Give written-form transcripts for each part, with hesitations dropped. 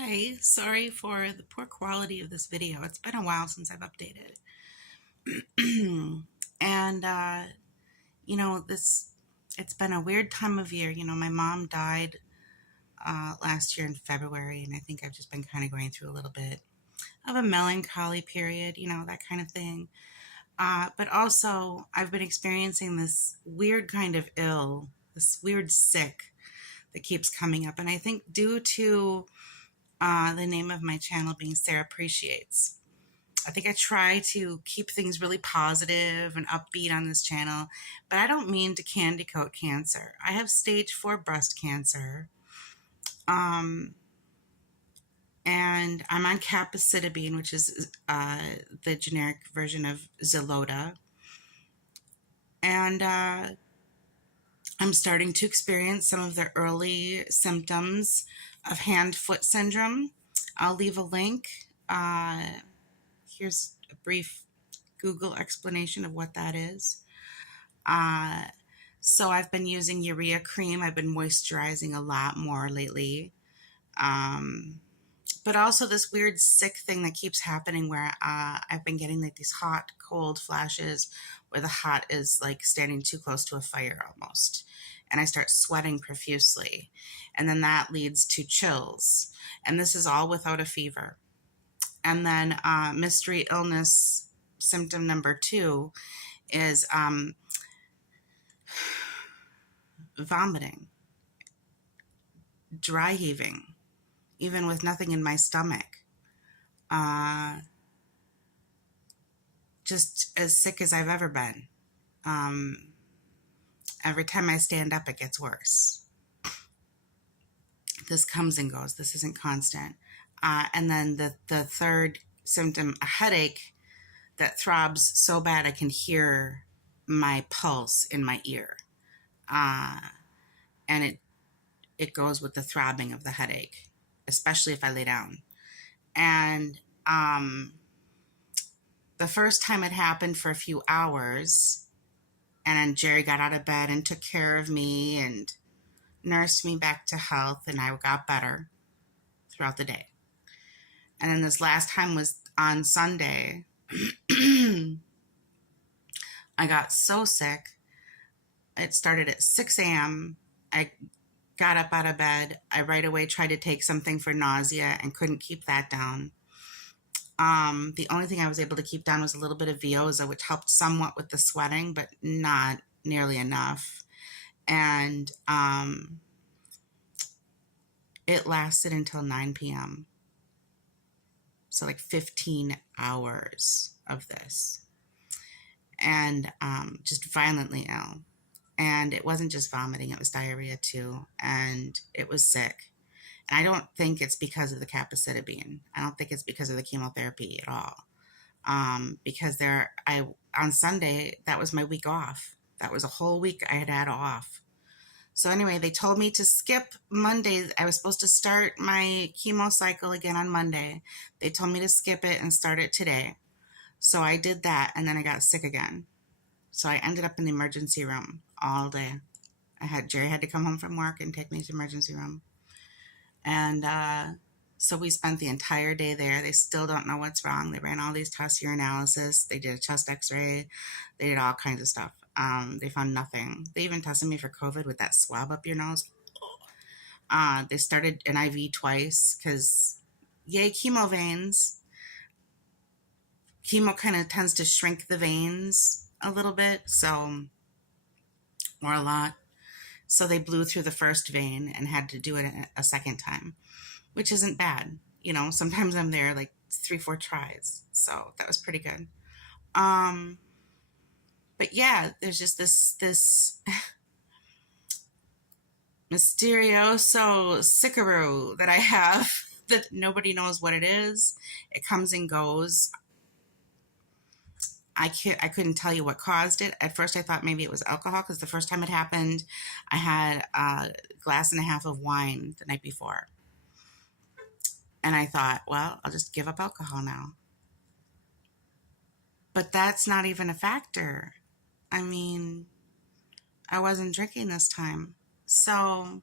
Hi, sorry for the poor quality of this video. It's been a while since I've updated. and this it's been a weird time of year. My mom died last year in February, and I think I've just been kind of going through a little bit of a melancholy period, that kind of thing. But also, I've been experiencing this weird kind of this weird sick that keeps coming up. And I think due to the name of my channel being Sarah Appreciates. I think I try to keep things really positive and upbeat on this channel, but I don't mean to candy coat cancer. I have stage 4 breast cancer, and I'm on capecitabine, which is the generic version of Xeloda, and I'm starting to experience some of the early symptoms of hand-foot syndrome. I'll leave a link. Here's a brief Google explanation of what that is. So I've been using urea cream. I've been moisturizing a lot more lately. But also this weird sick thing that keeps happening where I've been getting like these hot, cold flashes where the hot is like standing too close to a fire almost. And I start sweating profusely. And then that leads to chills. And this is all without a fever. And then mystery illness symptom number 2 is vomiting, dry heaving, even with nothing in my stomach. Just as sick as I've ever been. Every time I stand up, it gets worse. This comes and goes. This isn't constant. And then the third symptom, a headache that throbs so bad I can hear my pulse in my ear. And it goes with the throbbing of the headache, especially if I lay down. And the first time it happened for a few hours, and Jerry got out of bed and took care of me and nursed me back to health, and I got better throughout the day. And then this last time was on Sunday. I got so sick. It started at 6 a.m. I got up out of bed. I right away tried to take something for nausea and couldn't keep that down. The only thing I was able to keep down was a little bit of Veoza, which helped somewhat with the sweating, but not nearly enough. And it lasted until 9 p.m. So like 15 hours of this. And just violently ill. And it wasn't just vomiting, it was diarrhea too. And it was sick. And I don't think it's because of the capecitabine. I don't think it's because of the chemotherapy at all. Because on Sunday, that was my week off. That was a whole week I had off. So anyway, they told me to skip Monday. I was supposed to start my chemo cycle again on Monday. They told me to skip it and start it today. So I did that, and then I got sick again. So I ended up in the emergency room all day. Jerry had to come home from work and take me to the emergency room. And so we spent the entire day there. They still don't know what's wrong. They ran all these tests, urinalysis. They did a chest x-ray. They did all kinds of stuff. They found nothing. They even tested me for COVID with that swab up your nose. They started an IV twice because, yay, chemo veins. Chemo kind of tends to shrink the veins a little bit, or a lot. So they blew through the first vein and had to do it a second time, which isn't bad. Sometimes I'm there like 3-4 tries. So that was pretty good. But yeah, there's just this Mysterioso Sickaroo that I have that nobody knows what it is. It comes and goes. I couldn't tell you what caused it. At first I thought maybe it was alcohol, because the first time it happened, I had a glass and a half of wine the night before. And I thought, well, I'll just give up alcohol now. But that's not even a factor. I mean, I wasn't drinking this time. So,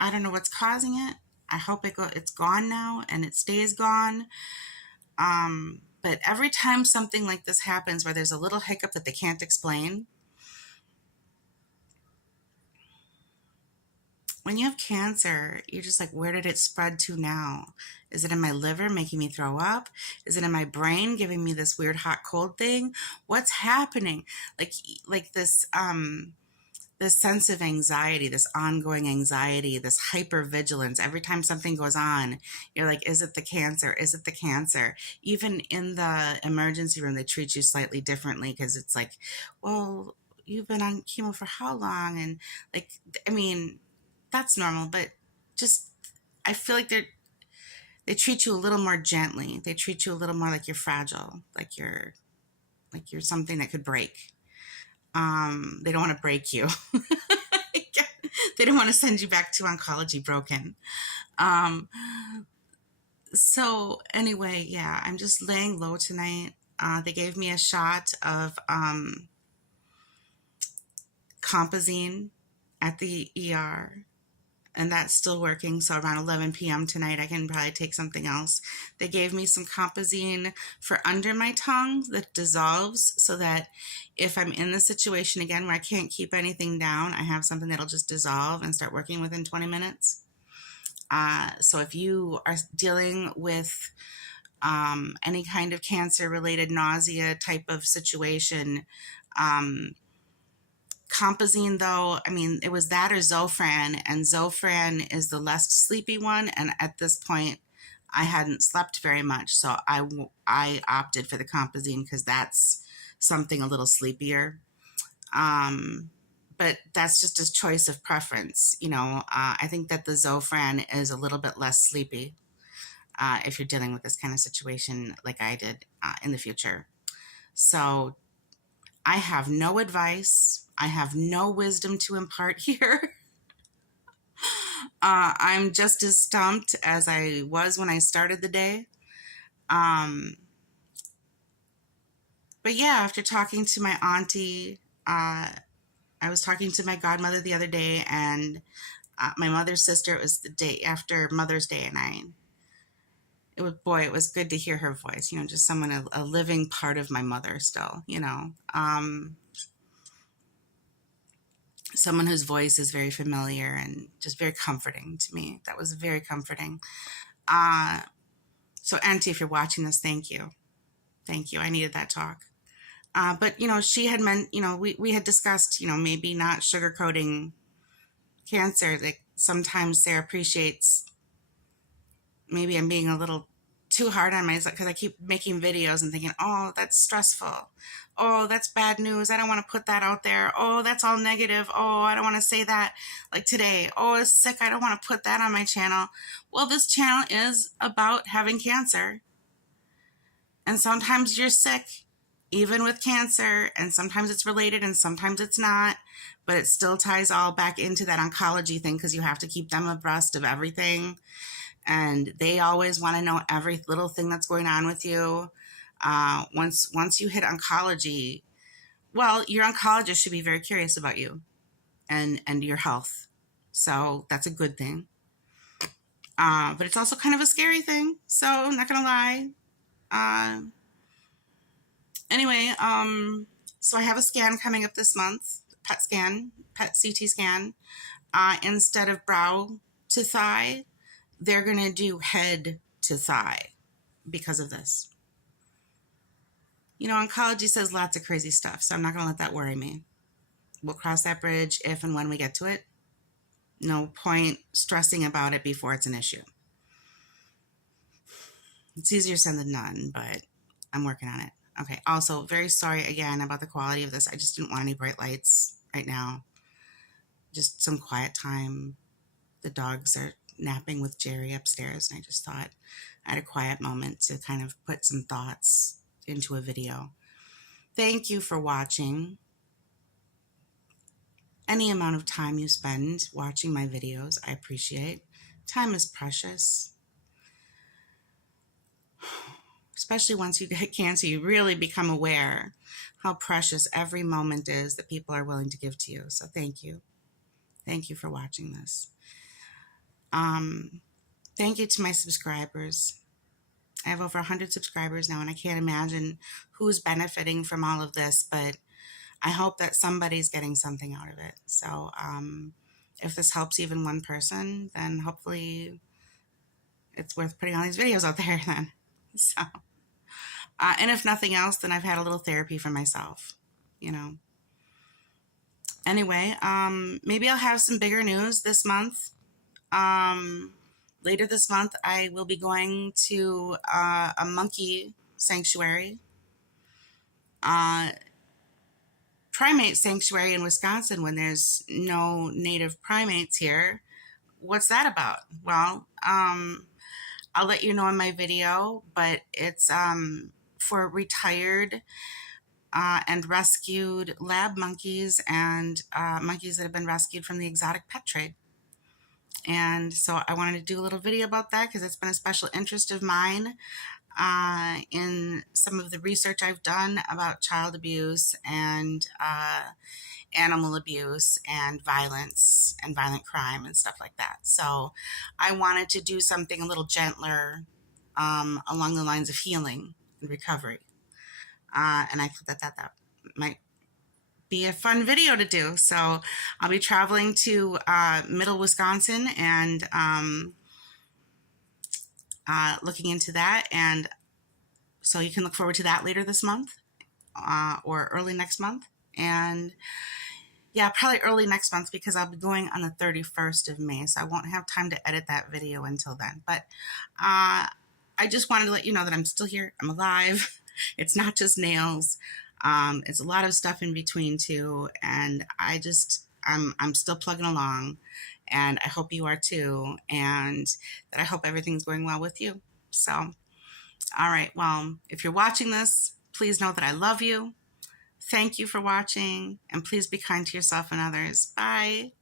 I don't know what's causing it. I hope it's gone now and it stays gone. But every time something like this happens where there's a little hiccup that they can't explain, when you have cancer, you're just like, where did it spread to now? Is it in my liver making me throw up? Is it in my brain giving me this weird hot cold thing? What's happening? Like this sense of anxiety, this ongoing anxiety, this hypervigilance. Every time something goes on, you're like, is it the cancer? Is it the cancer? Even in the emergency room, they treat you slightly differently because it's like, well, you've been on chemo for how long? And like, I mean, that's normal, but just, I feel like they treat you a little more gently. They treat you a little more like you're fragile, like you're something that could break. They don't want to break you. They don't want to send you back to oncology broken. Um, so anyway, yeah, I'm just laying low tonight. They gave me a shot of compazine at the ER, and that's still working. So around 11 p.m. tonight, I can probably take something else. They gave me some compazine for under my tongue that dissolves so that if I'm in the situation again where I can't keep anything down, I have something that'll just dissolve and start working within 20 minutes. So if you are dealing with any kind of cancer related nausea type of situation, compazine, though, I mean, it was that or Zofran, and Zofran is the less sleepy one. And at this point, I hadn't slept very much, so I opted for the compazine because that's something a little sleepier. Um, but that's just a choice of preference. I think that the Zofran is a little bit less sleepy if you're dealing with this kind of situation like I did in the future. So I have no advice. I have no wisdom to impart here. I'm just as stumped as I was when I started the day. Um, but yeah, after talking to my auntie, I was talking to my godmother the other day, and my mother's sister. It was the day after Mother's Day, and it was good to hear her voice. Just someone, a living part of my mother still. Someone whose voice is very familiar and just very comforting to me. That was very comforting. Uh, so, Auntie, if you're watching this, thank you. Thank you. I needed that talk. But, she had meant, we had discussed, maybe not sugarcoating cancer. Like sometimes Sarah appreciates maybe I'm being a little too hard on myself because I keep making videos and thinking, oh, that's stressful. Oh, that's bad news. I don't want to put that out there. Oh, that's all negative. Oh, I don't want to say that. Like today, oh, it's sick. I don't want to put that on my channel. Well, this channel is about having cancer. And sometimes you're sick, even with cancer, and sometimes it's related and sometimes it's not. But it still ties all back into that oncology thing because you have to keep them abreast of everything. And they always want to know every little thing that's going on with you. Once you hit oncology, well, your oncologist should be very curious about you and your health. So that's a good thing. But it's also kind of a scary thing. So I'm not gonna lie. Uh, anyway, so I have a scan coming up this month, PET scan, PET CT scan. Instead of brow to thigh, they're going to do head to thigh because of this. Oncology says lots of crazy stuff, so I'm not going to let that worry me. We'll cross that bridge if and when we get to it. No point stressing about it before it's an issue. It's easier said than done, but I'm working on it. Okay, also, very sorry again about the quality of this. I just didn't want any bright lights right now. Just some quiet time. The dogs are napping with Jerry upstairs, and I just thought I had a quiet moment to kind of put some thoughts into a video. Thank you for watching. Any amount of time you spend watching my videos, I appreciate. Time is precious. Especially once you get cancer, you really become aware how precious every moment is that people are willing to give to you. So thank you. Thank you for watching this. Um, Thank you to my subscribers. I have over 100 subscribers now, and I can't imagine who's benefiting from all of this, but I hope that somebody's getting something out of it. So, if this helps even one person, then hopefully it's worth putting all these videos out there then. So, and if nothing else, then I've had a little therapy for myself, you know. Anyway, maybe I'll have some bigger news this month. Um, Later this month, I will be going to a monkey sanctuary, uh, primate sanctuary in Wisconsin when there's no native primates here. What's that about? Well, I'll let you know in my video, but it's for retired and rescued lab monkeys and monkeys that have been rescued from the exotic pet trade. And so I wanted to do a little video about that because it's been a special interest of mine in some of the research I've done about child abuse and animal abuse and violence and violent crime and stuff like that. So I wanted to do something a little gentler along the lines of healing and recovery. And I thought that might be a fun video to do. So I'll be traveling to middle Wisconsin and looking into that. And so you can look forward to that later this month or early next month. And yeah, probably early next month because I'll be going on the 31st of May. So I won't have time to edit that video until then. But I just wanted to let you know that I'm still here. I'm alive. It's not just nails. It's a lot of stuff in between too. And I'm still plugging along. And I hope you are too. And that I hope everything's going well with you. So, all right. Well, if you're watching this, please know that I love you. Thank you for watching, and please be kind to yourself and others. Bye.